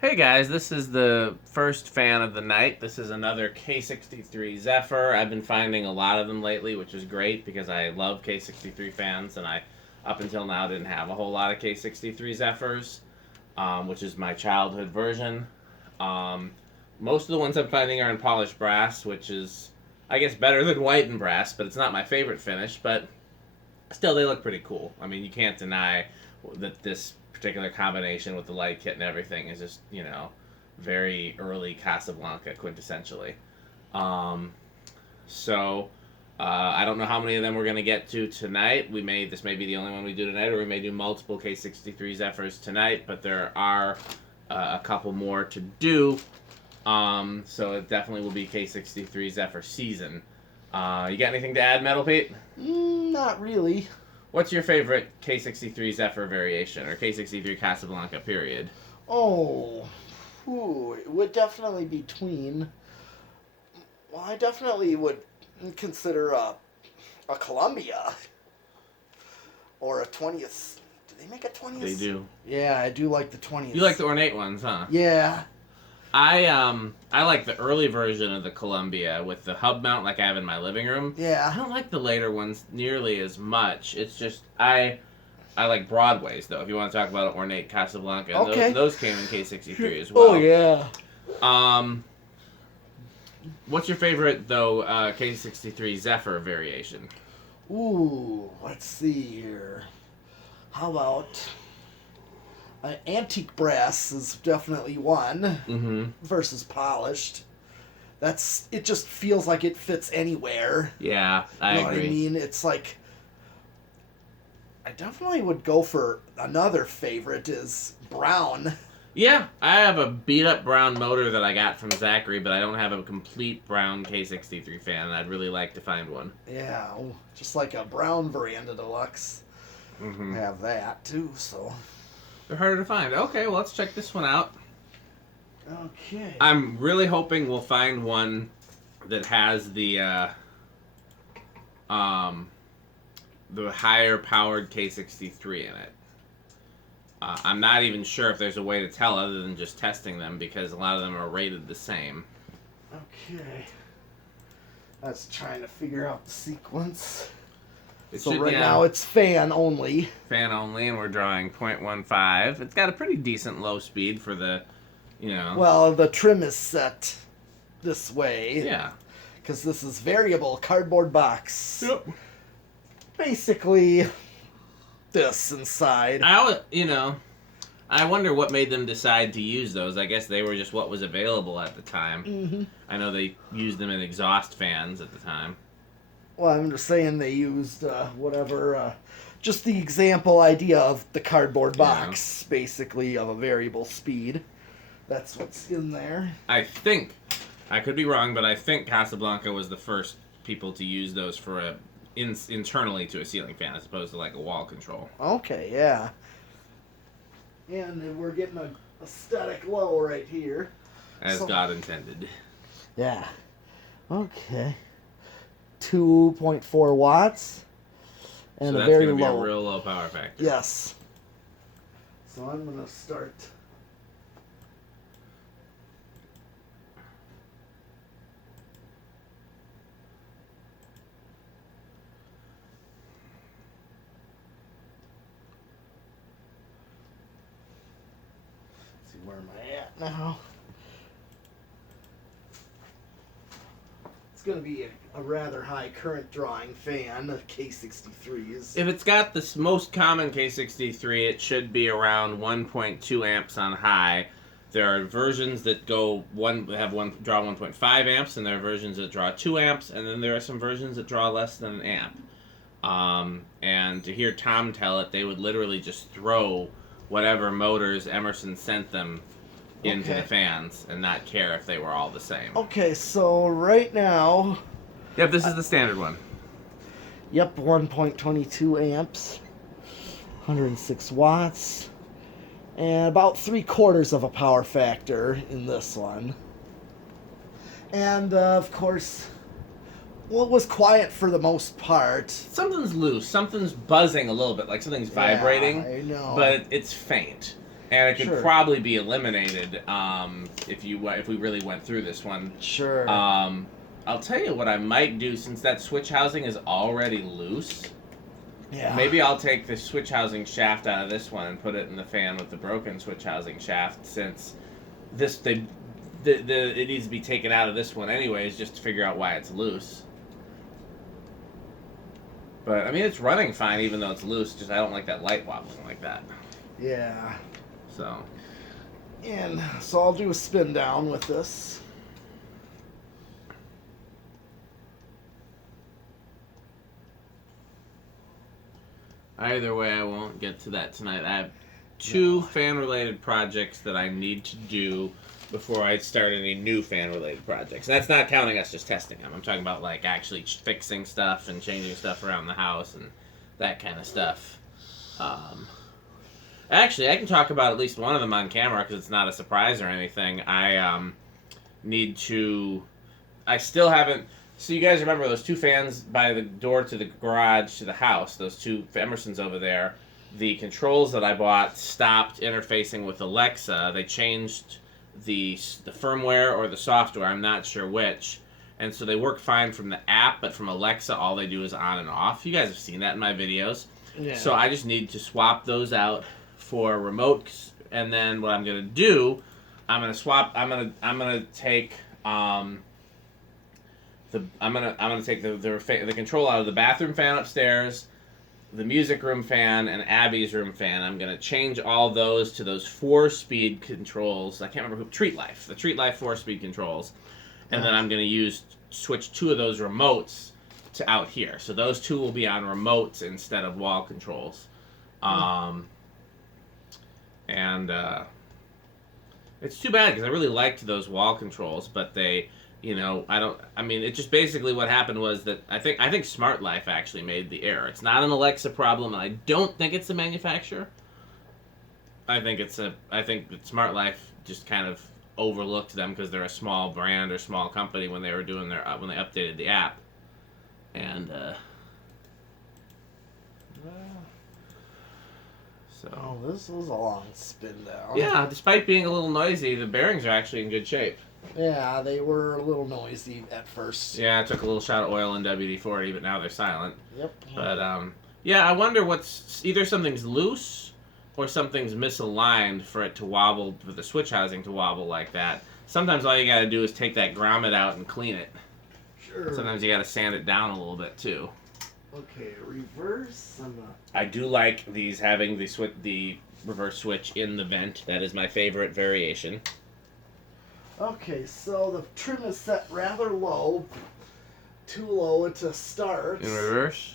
Hey guys, this is the first fan of the night. This is another K63 Zephyr. I've been finding a lot of them lately, which is great because I love K63 fans, and I, up until now, didn't have a whole lot of K63 Zephyrs, which is my childhood version. Most of the ones I'm finding are in polished brass, which is, I guess, better than white and brass, but it's not my favorite finish, but still they look pretty cool. I mean, you can't deny that this particular combination with the light kit and everything is just, very early Casablanca quintessentially. So I don't know how many of them we're going to get to tonight. This may be the only one we do tonight, or we may do multiple K63 Zephyrs tonight, but there are a couple more to do. So it definitely will be K63 Zephyr season. You got anything to add, Metal Pete? Not really. What's your favorite K63 Zephyr variation, or K63 Casablanca period? Oh, it would definitely be tween. Well, I definitely would consider a Columbia or a 20th. Do they make a 20th? They do. Yeah, I do like the 20th. You like the ornate ones, huh? Yeah. I like the early version of the Columbia with the hub mount like I have in my living room. Yeah. I don't like the later ones nearly as much. It's just I like Broadways though. If you want to talk about ornate Casablanca, okay. those came in K63 as well. Oh yeah. What's your favorite though K63 Zephyr variation? Ooh, let's see here. How about antique brass is definitely one versus polished. It just feels like it fits anywhere. Yeah, I agree. What I mean? It's like I definitely would go for another favorite is brown. Yeah, I have a beat up brown motor that I got from Zachary, but I don't have a complete brown K63 fan, and I'd really like to find one. Yeah, just like a brown Veranda Deluxe. I have that too, so. They're harder to find. Okay, well, let's check this one out. Okay. I'm really hoping we'll find one that has the higher powered K63 in it. I'm not even sure if there's a way to tell other than just testing them because a lot of them are rated the same. Okay. That's trying to figure out the sequence. So now it's fan only. Fan only, and we're drawing 0.15. It's got a pretty decent low speed for the, Well, the trim is set this way. Yeah. Because this is variable cardboard box. Yep. Basically, this inside. I wonder what made them decide to use those. I guess they were just what was available at the time. I know they used them in exhaust fans at the time. Well, I'm just saying they used just the example idea of the cardboard box, basically, of a variable speed. That's what's in there. I think, I could be wrong, but I think Casablanca was the first people to use those for internally to a ceiling fan as opposed to like a wall control. Okay, yeah. And we're getting a static low right here. As God intended. Yeah. Okay. 2.4 watts. And so a very low. That's going to be a low. real low power factor. Yes. So I'm going to start. Let's see, where am I at now? It's going to be a rather high current drawing fan, a K63s. If it's got the most common K63, it should be around 1.2 amps on high. There are versions that draw 1.5 amps, and there are versions that draw 2 amps, and then there are some versions that draw less than an amp. And to hear Tom tell it, they would literally just throw whatever motors Emerson sent them into the fans and not care if they were all the same. Okay, so right now... Yep, this is the standard one. Yep, 1.22 amps, 106 watts, and about 3/4 of a power factor in this one. And, of course, well, it was quiet for the most part. Something's loose. Something's buzzing a little bit, like something's vibrating. I know. But it's faint. And it could Sure. probably be eliminated if we really went through this one. Sure. I'll tell you what I might do, since that switch housing is already loose. Yeah. Maybe I'll take the switch housing shaft out of this one and put it in the fan with the broken switch housing shaft, since it needs to be taken out of this one anyways, just to figure out why it's loose. But I mean, it's running fine even though it's loose. Just I don't like that light wobbling like that. Yeah. So. And so I'll do a spin down with this. Either way, I won't get to that tonight. I have two fan-related projects that I need to do before I start any new fan-related projects. And that's not counting us just testing them. I'm talking about like actually fixing stuff and changing stuff around the house and that kind of stuff. Actually, I can talk about at least one of them on camera because it's not a surprise or anything. I still haven't. So you guys remember those two fans by the door to the garage to the house, those two Emersons over there? The controls that I bought stopped interfacing with Alexa. They changed the firmware or the software, I'm not sure which. And so they work fine from the app, but from Alexa, all they do is on and off. You guys have seen that in my videos. Yeah. So I just need to swap those out for remotes, and then what I'm gonna do, I'm gonna take the control out of the bathroom fan upstairs, the music room fan, and Abby's room fan. I'm gonna change all those to those 4-speed controls. I can't remember the Treat Life 4-speed controls, and then I'm gonna switch 2 of those remotes to out here. So those 2 will be on remotes instead of wall controls. And it's too bad because I really liked those wall controls, but it just basically what happened was that I think Smart Life actually made the error. It's not an Alexa problem, and I don't think it's the manufacturer. I think that Smart Life just kind of overlooked them because they're a small brand or small company when they were doing when they updated the app, and so. Oh, this was a long spin down. Yeah, despite being a little noisy, the bearings are actually in good shape. Yeah, they were a little noisy at first. Yeah, I took a little shot of oil in WD-40, but now they're silent. Yep. But, yeah, I wonder either something's loose or something's misaligned for it to wobble, for the switch housing to wobble like that. Sometimes all you gotta do is take that grommet out and clean it. Sure. Sometimes you gotta sand it down a little bit, too. Okay, reverse. I do like these having the reverse switch in the vent. That is my favorite variation. Okay, so the trim is set rather low. Too low to start. In reverse?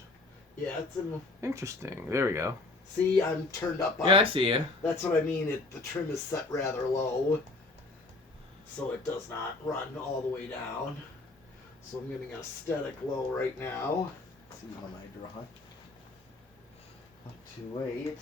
Yeah, it's in. Interesting. There we go. See, I'm turned up on. Yeah, I see you. That's what I mean. The trim is set rather low, so it does not run all the way down. So I'm getting a static low right now. Let's see when I draw. Up to 8.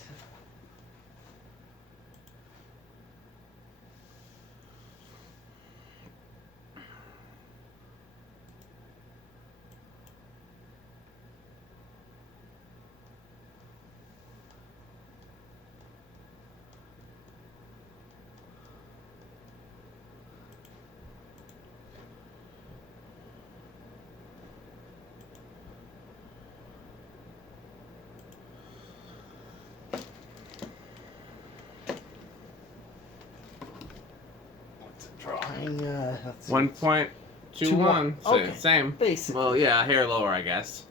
Drawing. Let's see. 1.21. So Okay. same. Basically. Well, yeah, a hair lower, I guess.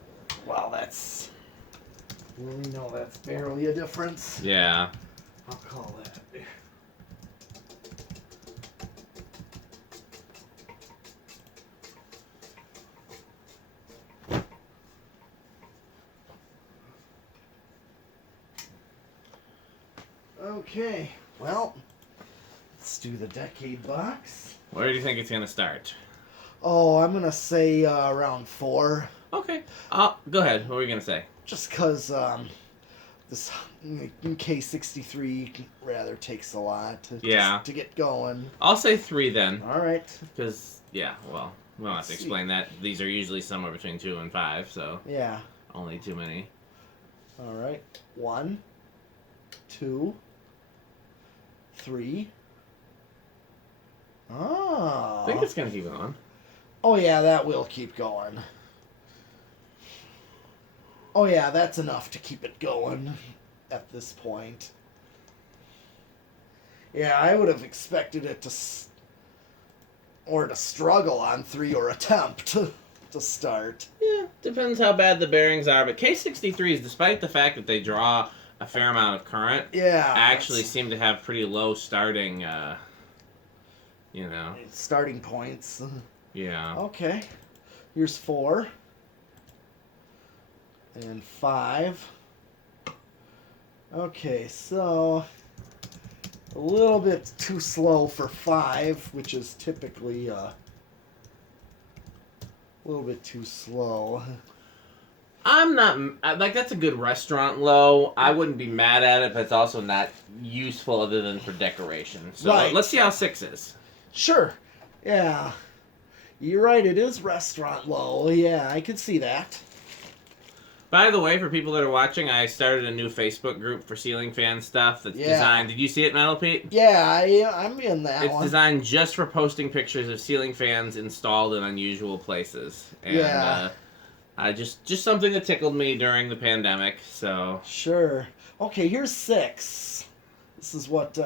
Well, that's. We know that's barely a difference. Yeah. I'll call that. Okay, well, let's do the decade box. Where do you think it's gonna start? Oh, I'm gonna say around 4. Okay. Go ahead. What were you gonna say? Just because this K63 rather takes a lot to, to get going. I'll say 3 then. All right. Because, yeah, well, we don't have to explain that. These are usually somewhere between 2 and 5, so. Yeah. Only too many. All right. 1, 2, 3. Oh. I think it's going to keep going. Oh, yeah, that will keep going. Oh, yeah, that's enough to keep it going at this point. Yeah, I would have expected it to struggle on 3 or attempt to start. Yeah, depends how bad the bearings are. But K63s, despite the fact that they draw a fair amount of current, actually seem to have pretty low starting, starting points. Yeah. Okay. Here's 4. And 5. Okay, so a little bit too slow for 5, which is typically a little bit too slow. I'm not, like, that's a good restaurant low. I wouldn't be mad at it, but it's also not useful other than for decoration. So let's see how 6 is. Sure. Yeah. You're right, it is restaurant low. Yeah, I could see that. By the way, for people that are watching, I started a new Facebook group for ceiling fan stuff that's designed... Did you see it, Metal Pete? Yeah, I'm in that one. It's designed just for posting pictures of ceiling fans installed in unusual places. And, just something that tickled me during the pandemic, so... Sure. Okay, here's 6. This is what,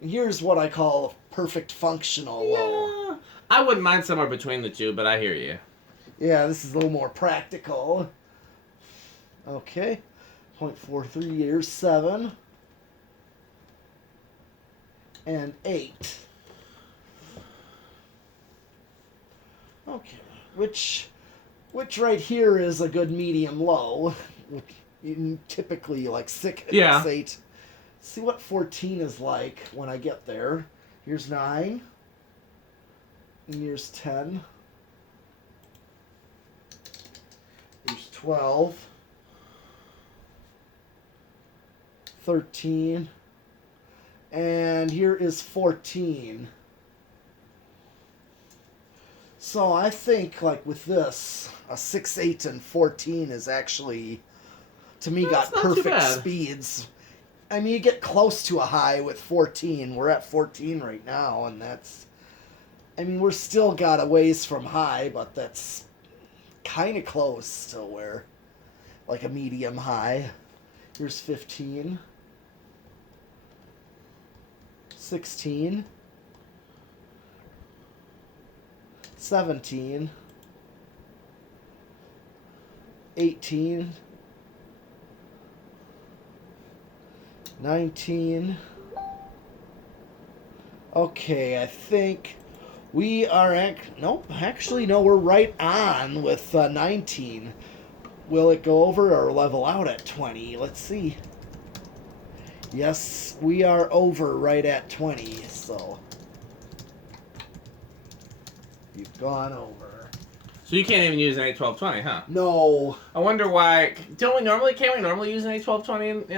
here's what I call a perfect functional low. I wouldn't mind somewhere between the two, but I hear you. Yeah, this is a little more practical. Okay, 0.43 years, 7, and 8. Okay, which right here is a good medium low. Typically like 6, 8. See what 14 is like when I get there. Here's 9. And here's 10. Here's 12. 13, and here is 14. So I think, like, with this, a 6, 8, and 14 is actually, to me, got perfect speeds. I mean, you get close to a high with 14. We're at 14 right now, and that's... I mean, we're still got a ways from high, but that's kind of close to where, like, a medium high. Here's 15. 16, 17, 18, 19. Okay, I think we are actually, no, we're right on with 19. Will it go over or level out at 20? Let's see. Yes, we are over right at 20, so you've gone over. So you can't even use an 81220, huh? No. I wonder why. Can't we normally use an 81220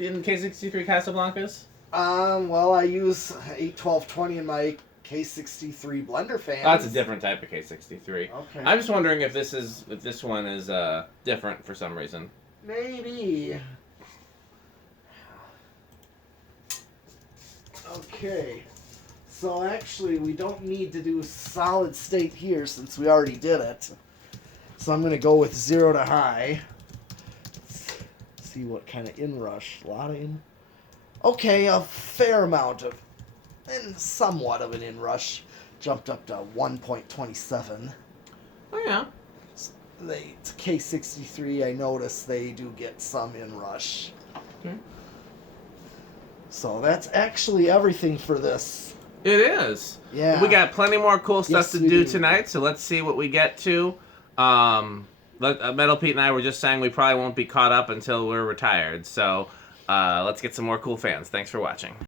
in K63 Casablancas? Well, I use 81220 in my K63 blender fans. Oh, that's a different type of K63. Okay. I'm just wondering if this one is different for some reason. Maybe. Okay, so actually we don't need to do solid state here since we already did it. So I'm going to go with 0 to high. Let's see what kind of inrush. A lot of Okay, a fair amount of, and somewhat of an inrush. Jumped up to 1.27. Oh yeah. It's K63, I noticed they do get some inrush. Okay. So that's actually everything for this. It is. Yeah. We got plenty more cool stuff to do tonight, so let's see what we get to. Metal Pete and I were just saying we probably won't be caught up until we're retired, so let's get some more cool fans. Thanks for watching.